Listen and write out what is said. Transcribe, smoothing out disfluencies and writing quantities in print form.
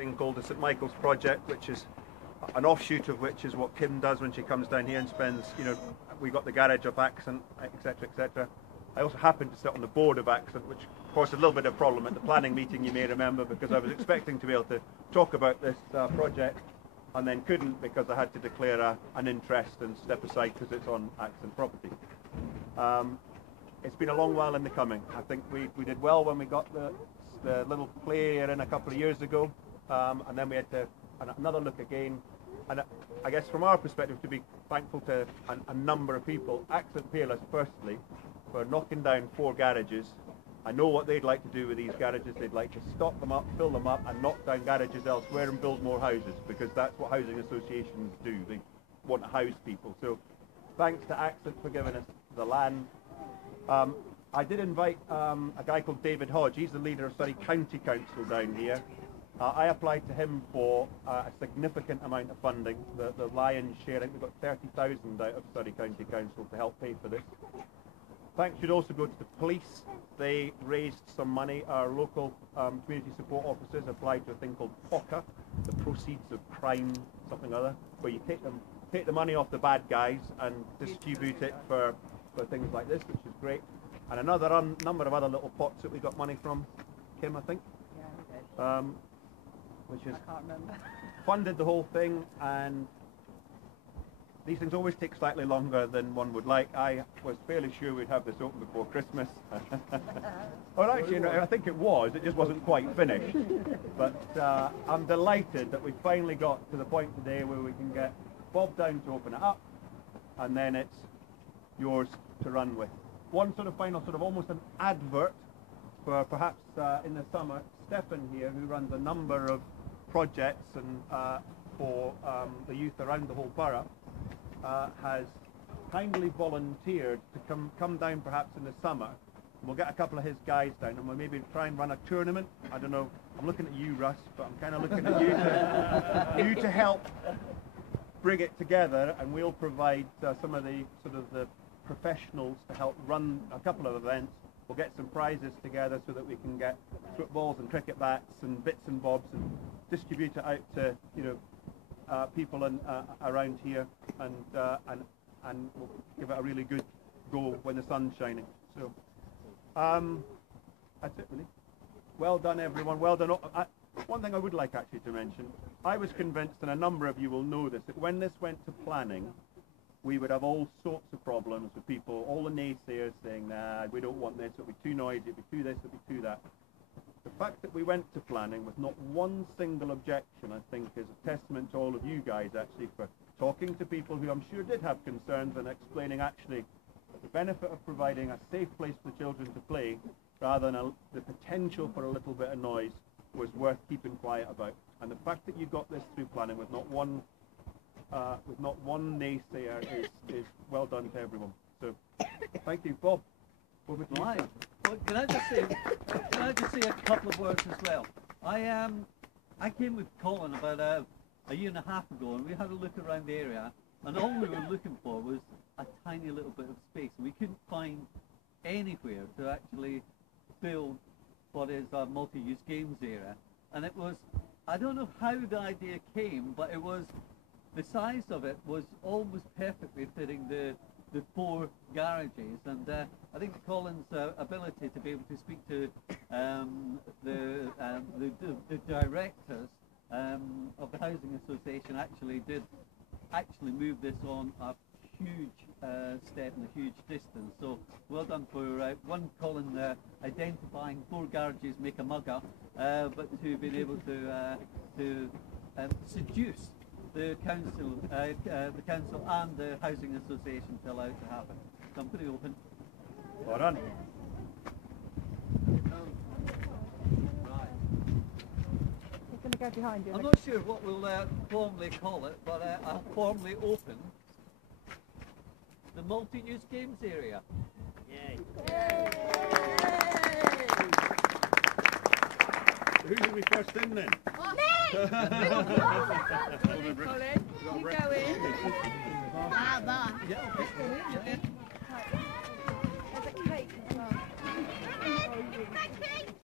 thing called the St Michael's Project, which is an offshoot of which is what Kim does when she comes down here and spends, you know, we got the garage of Accent, etc., etc. I also happen to sit on the board of Accent, which caused a little bit of problem at the planning meeting, you may remember, because I was expecting to be able to talk about this project and then couldn't because I had to declare an interest and step aside because it's on Accent property. It's been a long while in the coming. I think we did well when we got the little play in a couple of years ago, and then we had to another look again. And I guess from our perspective, to be thankful to a number of people, Accent Peerless firstly, for knocking down 4 garages. I know what they'd like to do with these garages. They'd like to stop them up, fill them up, and knock down garages elsewhere and build more houses, because that's what housing associations do. They want to house people. So thanks to Accent for giving us the land. I did invite a guy called David Hodge. He's the leader of Surrey County Council down here. I applied to him for a significant amount of funding. The lion's share, I think we've got 30,000 out of Surrey County Council to help pay for this. Thanks should also go to the police. They raised some money. Our local community support officers applied to a thing called POCA, the Proceeds of Crime, something or other, where you take the money off the bad guys and distribute it for things like this, which is great. And another number of other little pots that we got money from, Kim, I think. Yeah, we did. Which is I can't remember. Funded the whole thing, and these things always take slightly longer than one would like. I was fairly sure we'd have this open before Christmas. Well, actually, no, I think it was. It just wasn't quite finished. But I'm delighted that we finally got to the point today where we can get Bob down to open it up, and then it's yours to run with. One sort of final, sort of almost an advert for perhaps in the summer, Stefan here, who runs a number of projects and for the youth around the whole borough, has kindly volunteered to come down perhaps in the summer. We'll get a couple of his guys down and we'll maybe try and run a tournament. I don't know, I'm looking at you, Russ, but I'm kind of looking at you to help bring it together, and we'll provide some of the sort of the professionals to help run a couple of events. We'll get some prizes together so that we can get footballs and cricket bats and bits and bobs and distribute it out to, you know, people around here, and we'll give it a really good go when the sun's shining. So that's it really. Well done everyone, well done. One thing I would like actually to mention, I was convinced, and a number of you will know this, that when this went to planning, we would have all sorts of problems with people, all the naysayers saying, nah, we don't want this, it'll be too noisy, it'll be too this, it'll be too that. The fact that we went to planning with not one single objection, I think, is a testament to all of you guys actually for talking to people who I'm sure did have concerns and explaining actually the benefit of providing a safe place for children to play rather than the potential for a little bit of noise was worth keeping quiet about. And the fact that you got this through planning with not one naysayer is well done to everyone. So thank you, Bob. Over to you. Right. Well, can I just say a couple of words as well? I came with Colin about a year and a half ago, and we had a look around the area, and all we were looking for was a tiny little bit of space. We couldn't find anywhere to actually build what is a multi-use games area, and it was, I don't know how the idea came, but it was, the size of it was almost perfectly fitting the 4 garages, and I think Colin's ability to be able to speak to the directors of the Housing Association did move this on a huge step and a huge distance. So well done for Colin identifying 4 garages make a mugger, but to being able to seduce the council and the Housing Association to allow it to happen. So I'm pretty open. Well done. He's going to go behind you. I'm not sure what we'll formally call it, but I'll formally open the multi-use games area. Yay. Who's going to be first in then? Me! Colin, you go in. Yeah, okay.